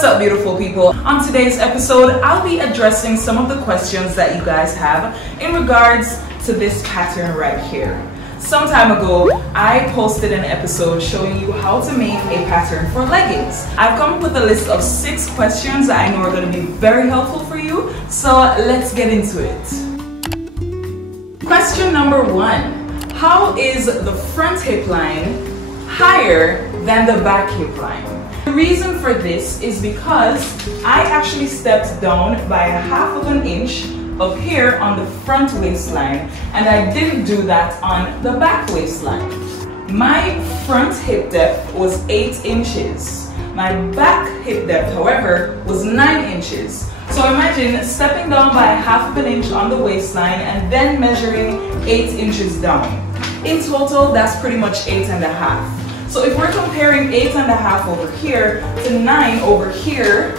What's up, beautiful people? On today's episode, I'll be addressing some of the questions that you guys have in regards to this pattern right here. Some time ago, I posted an episode showing you how to make a pattern for leggings. I've come up with a list of 6 questions that I know are going to be very helpful for you, so let's get into it. Question number 1. How is the front hip line higher than the back hip line? The reason for this is because I actually stepped down by a half of an inch up here on the front waistline, and I didn't do that on the back waistline. My front hip depth was 8 inches. My back hip depth, however, was 9 inches. So imagine stepping down by a half of an inch on the waistline and then measuring 8 inches down. In total, that's pretty much 8.5. So if we're comparing 8.5 over here to 9 over here,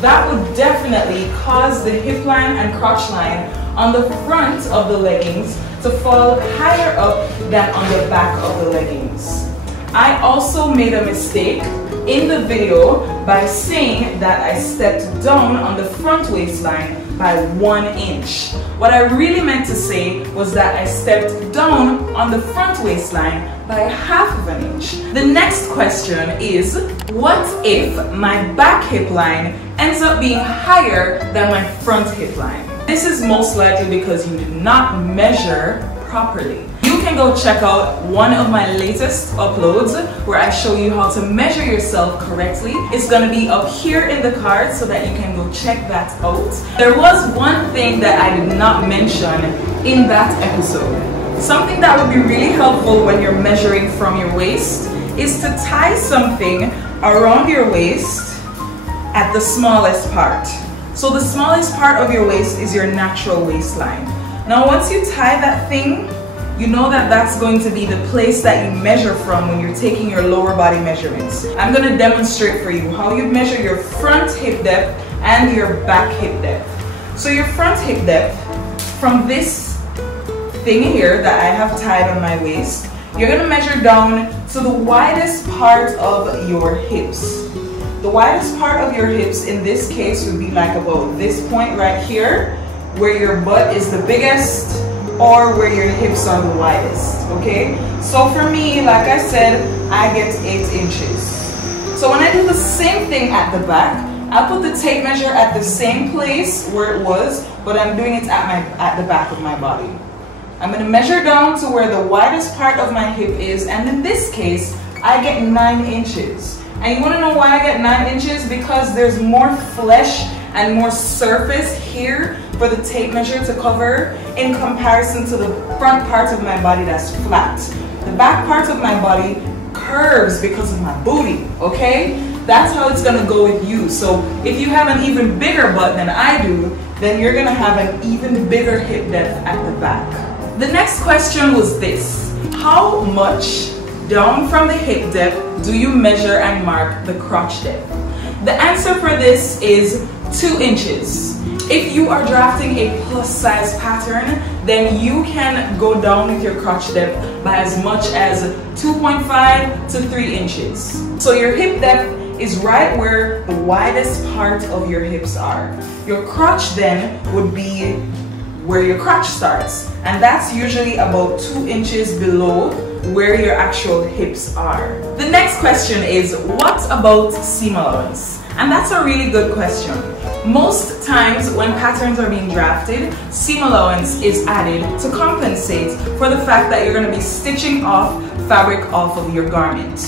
that would definitely cause the hip line and crotch line on the front of the leggings to fall higher up than on the back of the leggings. I also made a mistake in the video by saying that I stepped down on the front waistline by 1 inch. What I really meant to say was that I stepped down on the front waistline by a half of an inch. The next question is, what if my back hip line ends up being higher than my front hip line? This is most likely because you did not measure properly. You can go check out one of my latest uploads where I show you how to measure yourself correctly. It's going to be up here in the card so that you can go check that out. There was one thing that I did not mention in that episode. Something that would be really helpful when you're measuring from your waist is to tie something around your waist at the smallest part. So the smallest part of your waist is your natural waistline. Now once you tie that thing, you know that that's going to be the place that you measure from when you're taking your lower body measurements. I'm going to demonstrate for you how you measure your front hip depth and your back hip depth. So your front hip depth, from this thing here that I have tied on my waist, you're going to measure down to the widest part of your hips. The widest part of your hips in this case would be like about this point right here, where your butt is the biggest or where your hips are the widest, okay? So for me, like I said, I get 8 inches. So when I do the same thing at the back, I put the tape measure at the same place where it was, but I'm doing it at the back of my body. I'm going to measure down to where the widest part of my hip is, and in this case, I get 9 inches. And you want to know why I get 9 inches? Because there's more flesh and more surface here for the tape measure to cover in comparison to the front part of my body that's flat. The back part of my body curves because of my booty, okay? That's how it's gonna go with you. So if you have an even bigger butt than I do, then you're gonna have an even bigger hip depth at the back. The next question was this: how much down from the hip depth do you measure and mark the crotch depth? The answer for this is 2 inches. If you are drafting a plus size pattern, then you can go down with your crotch depth by as much as 2.5 to 3 inches. So your hip depth is right where the widest part of your hips are. Your crotch then would be where your crotch starts, and that's usually about 2 inches below where your actual hips are. The next question is, what about seam allowance? And that's a really good question. Most times when patterns are being drafted, seam allowance is added to compensate for the fact that you're going to be stitching off fabric off of your garment.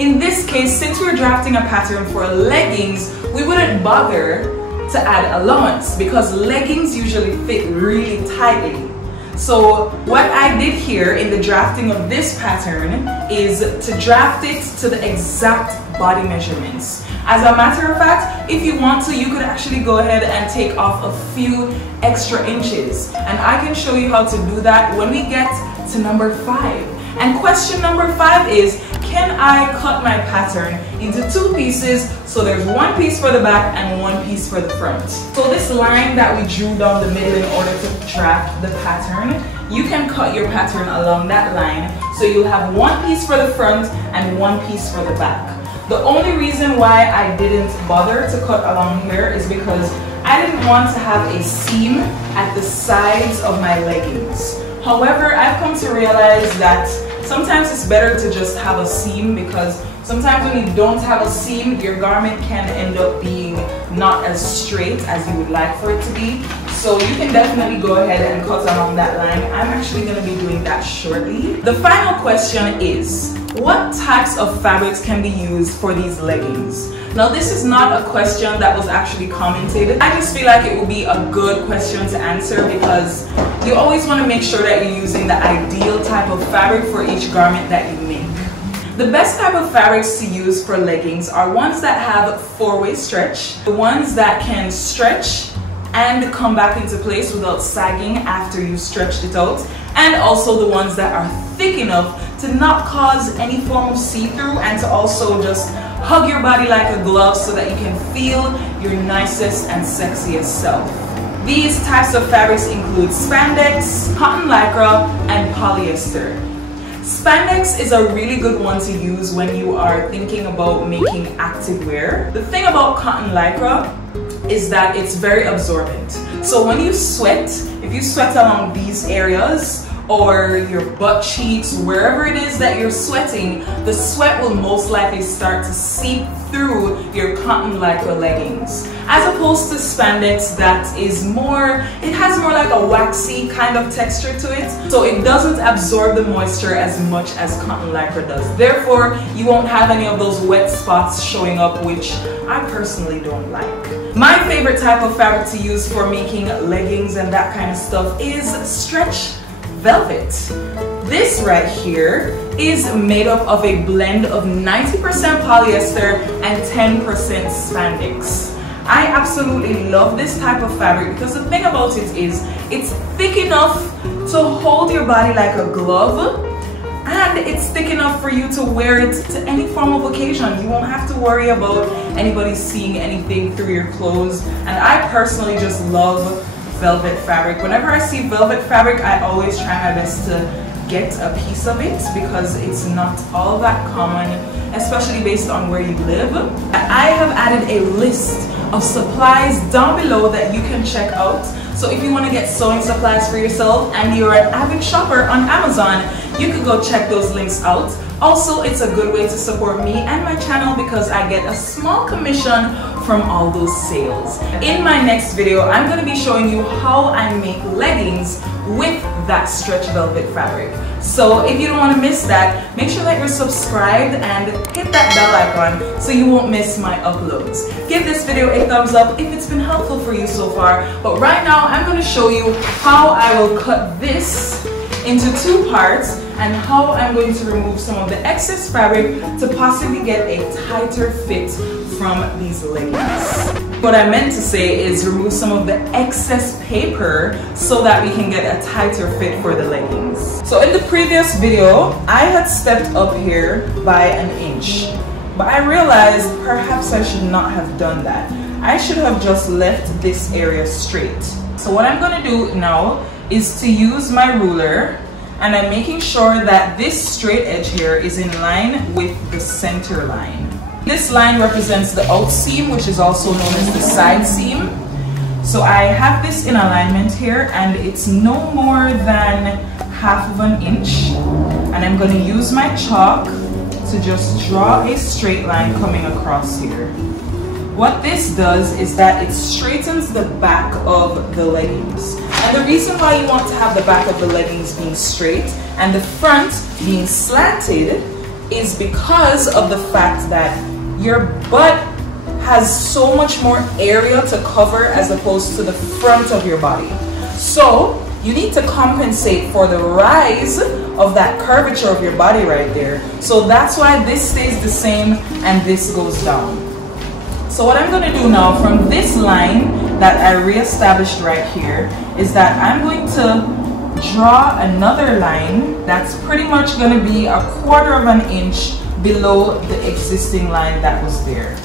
In this case, since we're drafting a pattern for leggings, we wouldn't bother to add allowance because leggings usually fit really tightly. So what I did here in the drafting of this pattern is to draft it to the exact body measurements. As a matter of fact, if you want to, you could actually go ahead and take off a few extra inches. And I can show you how to do that when we get to number 5. And question number 5 is, can I cut my pattern into 2 pieces so there's 1 piece for the back and 1 piece for the front? So this line that we drew down the middle in order to draft the pattern, you can cut your pattern along that line so you'll have 1 piece for the front and 1 piece for the back. The only reason why I didn't bother to cut along here is because I didn't want to have a seam at the sides of my leggings. However, I've come to realize that sometimes it's better to just have a seam, because sometimes when you don't have a seam, your garment can end up being not as straight as you would like for it to be. So you can definitely go ahead and cut along that line. I'm actually going to be doing that shortly. The final question is, what types of fabrics can be used for these leggings? Now, this is not a question that was actually commented. I just feel like it would be a good question to answer, because you always want to make sure that you're using the ideal type of fabric for each garment that you make. The best type of fabrics to use for leggings are ones that have four-way stretch, the ones that can stretch and come back into place without sagging after you've stretched it out, and also the ones that are thick enough to not cause any form of see-through, and to also just hug your body like a glove so that you can feel your nicest and sexiest self. These types of fabrics include spandex, cotton lycra, and polyester. Spandex is a really good one to use when you are thinking about making activewear. The thing about cotton lycra is that it's very absorbent. So when you sweat, if you sweat along these areas or your butt cheeks, wherever it is that you're sweating, the sweat will most likely start to seep through your cotton lycra leggings. As opposed to spandex that is more, it has more like a waxy kind of texture to it. So it doesn't absorb the moisture as much as cotton lycra does. Therefore, you won't have any of those wet spots showing up, which I personally don't like. My favorite type of fabric to use for making leggings and that kind of stuff is stretch velvet. This right here is made up of a blend of 90% polyester and 10% spandex. I absolutely love this type of fabric because the thing about it is it's thick enough to hold your body like a glove, and it's thick enough for you to wear it to any form of occasion. You won't have to worry about anybody seeing anything through your clothes. And I personally just love velvet fabric. Whenever I see velvet fabric, I always try my best to get a piece of it because it's not all that common, especially based on where you live. I have added a list of supplies down below that you can check out. So if you want to get sewing supplies for yourself and you're an avid shopper on Amazon, you can go check those links out. Also, it's a good way to support me and my channel because I get a small commission from all those sales. In my next video, I'm going to be showing you how I make leggings with that stretch velvet fabric. So if you don't want to miss that, make sure that you're subscribed and hit that bell icon so you won't miss my uploads. Give this video a thumbs up if it's been helpful for you so far. But right now, I'm going to show you how I will cut this into two parts and how I'm going to remove some of the excess fabric to possibly get a tighter fit from these leggings. What I meant to say is remove some of the excess paper so that we can get a tighter fit for the leggings. So in the previous video, I had stepped up here by an inch, but I realized perhaps I should not have done that. I should have just left this area straight. So what I'm going to do now is to use my ruler, and I'm making sure that this straight edge here is in line with the center line. This line represents the out seam, which is also known as the side seam. So I have this in alignment here, and it's no more than ½ of an inch. And I'm going to use my chalk to just draw a straight line coming across here. What this does is that it straightens the back of the leggings. And the reason why you want to have the back of the leggings being straight and the front being slanted is because of the fact that your butt has so much more area to cover as opposed to the front of your body. So you need to compensate for the rise of that curvature of your body right there. So that's why this stays the same and this goes down. So what I'm going to do now from this line that I re-established right here is that I'm going to draw another line that's pretty much going to be ½ of an inch below the existing line that was there.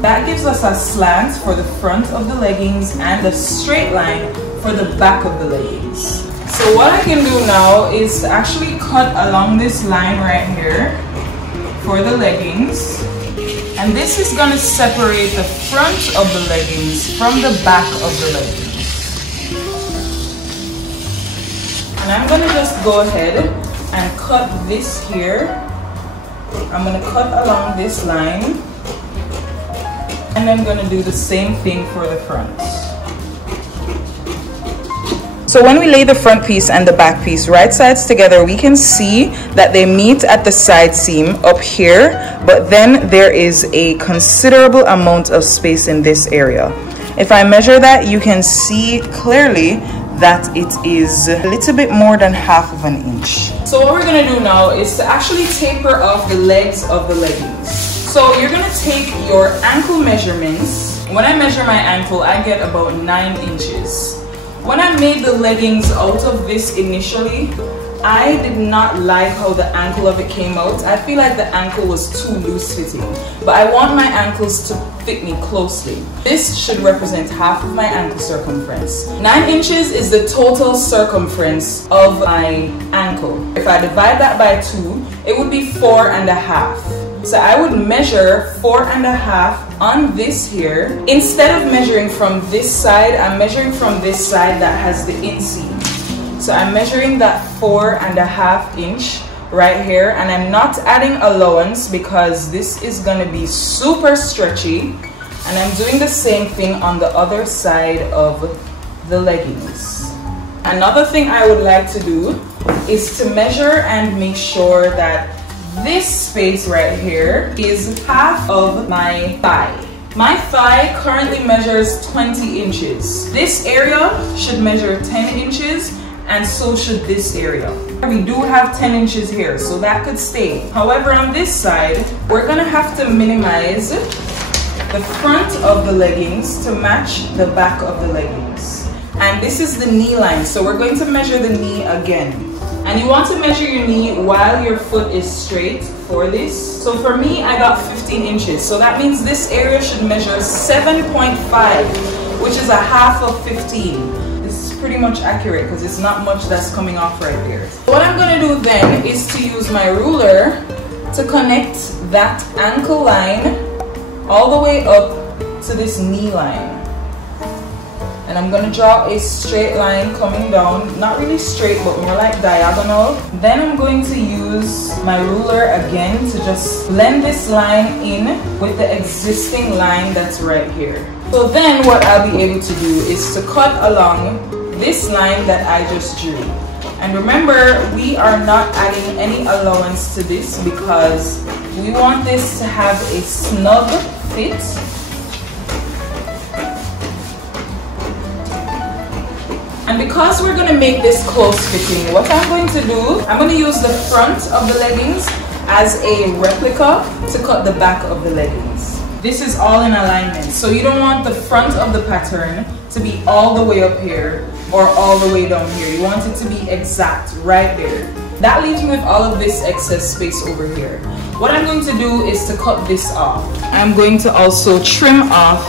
That gives us a slant for the front of the leggings and a straight line for the back of the leggings. So what I can do now is to actually cut along this line right here for the leggings. And this is going to separate the front of the leggings from the back of the leggings. And I'm going to just go ahead and cut this here. I'm going to cut along this line. And I'm going to do the same thing for the front. So when we lay the front piece and the back piece right sides together, we can see that they meet at the side seam up here, but then there is a considerable amount of space in this area. If I measure that, you can see clearly that it is a little bit more than ½ of an inch. So what we're going to do now is to actually taper off the legs of the leggings. So you're going to take your ankle measurements. When I measure my ankle, I get about 9 inches. When I made the leggings out of this initially, I did not like how the ankle of it came out. I feel like the ankle was too loose fitting, but I want my ankles to fit me closely. This should represent ½ of my ankle circumference. 9 inches is the total circumference of my ankle. If I divide that by 2, it would be 4.5. So I would measure 4.5 on this here. Instead of measuring from this side, I'm measuring from this side that has the inseam. So I'm measuring that 4.5 inch right here, and I'm not adding allowance because this is going to be super stretchy. And I'm doing the same thing on the other side of the leggings. Another thing I would like to do is to measure and make sure that this space right here is ½ of my thigh. My thigh currently measures 20 inches. This area should measure 10 inches, and so should this area. We do have 10 inches here, so that could stay. However, on this side, we're gonna have to minimize the front of the leggings to match the back of the leggings. And this is the knee line, so we're going to measure the knee again. And you want to measure your knee while your foot is straight for this. So for me, I got 15 inches. So that means this area should measure 7.5, which is ½ of 15. This is pretty much accurate because it's not much that's coming off right there. What I'm going to do then is to use my ruler to connect that ankle line all the way up to this knee line. And I'm going to draw a straight line coming down, not really straight, but more like diagonal. Then I'm going to use my ruler again to just blend this line in with the existing line that's right here. So then what I'll be able to do is to cut along this line that I just drew. And remember, we are not adding any allowance to this because we want this to have a snug fit. And because we're going to make this close fitting, what I'm going to do, I'm going to use the front of the leggings as a replica to cut the back of the leggings. This is all in alignment, so you don't want the front of the pattern to be all the way up here or all the way down here. You want it to be exact right there. That leaves me with all of this excess space over here. What I'm going to do is to cut this off. I'm going to also trim off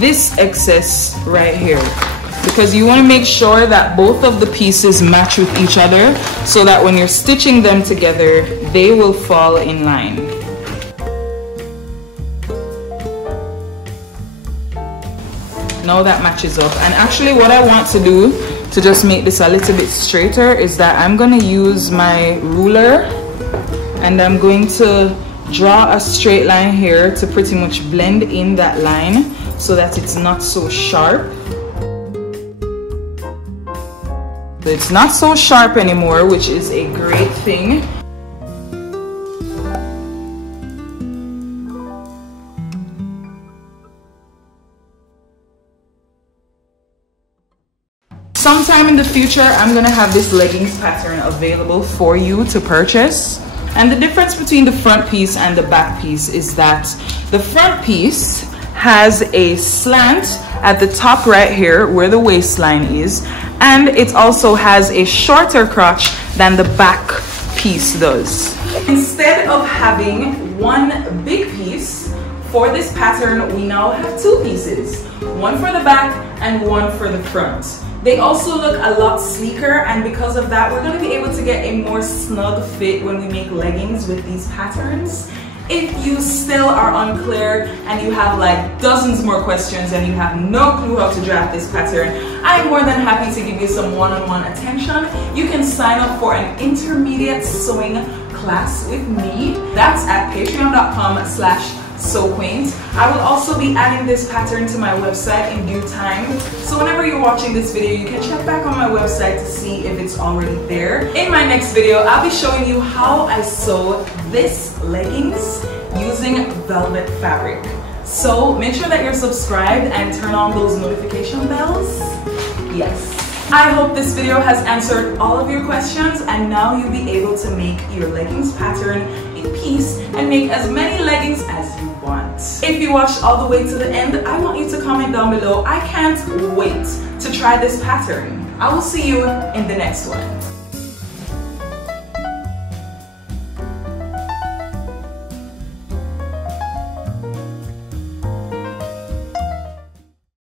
this excess right here, because you want to make sure that both of the pieces match with each other so that when you're stitching them together, they will fall in line. Now that matches up. And actually what I want to do to just make this a little bit straighter is that I'm going to use my ruler and I'm going to draw a straight line here to pretty much blend in that line so that it's not so sharp. It's not so sharp anymore, which is a great thing. Sometime in the future, I'm gonna have this leggings pattern available for you to purchase. And the difference between the front piece and the back piece is that the front piece has a slant at the top right here where the waistline is, and it also has a shorter crotch than the back piece does. Instead of having one big piece for this pattern, we now have two pieces, one for the back and one for the front. They also look a lot sleeker, and because of that, we're going to be able to get a more snug fit when we make leggings with these patterns. If you still are unclear and you have like dozens more questions and you have no clue how to draft this pattern, I'm more than happy to give you some one-on-one attention. You can sign up for an intermediate sewing class with me. That's at patreon.com/SewQuaint. I will also be adding this pattern to my website in due time. So whenever you're watching this video, you can check back on my website to see if it's already there. In my next video, I'll be showing you how I sew this leggings using velvet fabric. So make sure that you're subscribed and turn on those notification bells. Yes. I hope this video has answered all of your questions, and now you'll be able to make your leggings pattern in peace and make as many leggings as you want. If you watched all the way to the end, I want you to comment down below. I can't wait to try this pattern. I will see you in the next one.